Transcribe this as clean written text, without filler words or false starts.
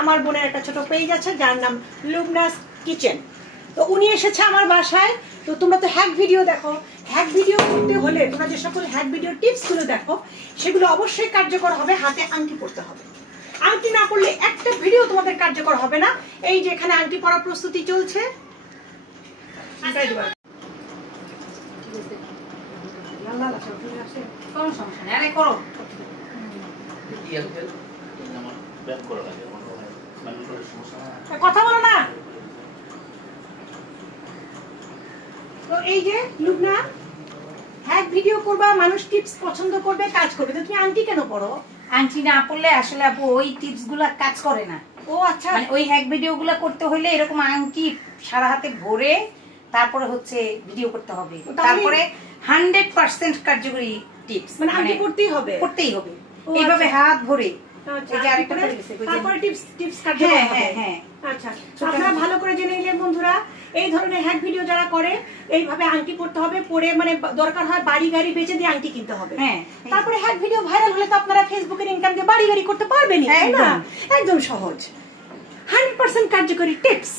আমার বোনের একটা ছোট পেজ আছে যার নাম লুবনাস কিচেন। তো উনি এসেছে আমার বাসায়। তো তোমরা তো হ্যাক ভিডিও দেখো, হ্যাক ভিডিও করতে হলে তোমরা যে সকল হ্যাক ভিডিও টিপসগুলো দেখো সেগুলো অবশ্যই কার্যকর হবে। হাতে আংটি পরতে হবে, আংটি না পরলে একটা ভিডিও তোমাদের কার্যকর হবে না। এই যে এখানে আংটি পরার প্রস্তুতি চলছে। কোনো সমস্যা নেই, আরে করো। কথা বলো না। তো এই যে লুবনা হ্যাক ভিডিও করবা, মানুষ টিপস পছন্দ করবে, কাজ করবে। তো তুমি আংটি কেন পরো? আংটি না পড়লে আসলে আপু ওই টিপস গুলা কাজ করে না। ও আচ্ছা, মানে ওই হ্যাক ভিডিও গুলা করতে হলে এরকম আংটি সারা হাতে ভরে তারপরে হচ্ছে ভিডিও করতে হবে, তারপরে 100% কার্যকরী টিপস মানে আংটি পরতেই হবে, করতেই হবে এইভাবে হাত ভরে। আচ্ছা, এই যে আরেকটা করে দিছে, ওই যে- তারপরে টিপস কার্যকর হ্যাঁ হবে। হ্যাঁ হ্যাঁ। আচ্ছা, আপনারা ভালো করে জেনে নিলেন বন্ধুরা। এই ধরনের হ্যাক ভিডিও যারা করে এইভাবে আংটি পরতে হবে, পরে মানে দরকার হয় বাড়ি গাড়ি বেচে দিয়ে আংটি কিনতে হবে। হ্যাঁ, তারপরে হ্যাক ভিডিও ভাইরাল হলে তো আপনারা ফেসবুকের ইনকাম দিয়ে বাড়ি গাড়ি করতে পারবেনই, তাই না? একদম সহজ, 100% কার্যকরী টিপস।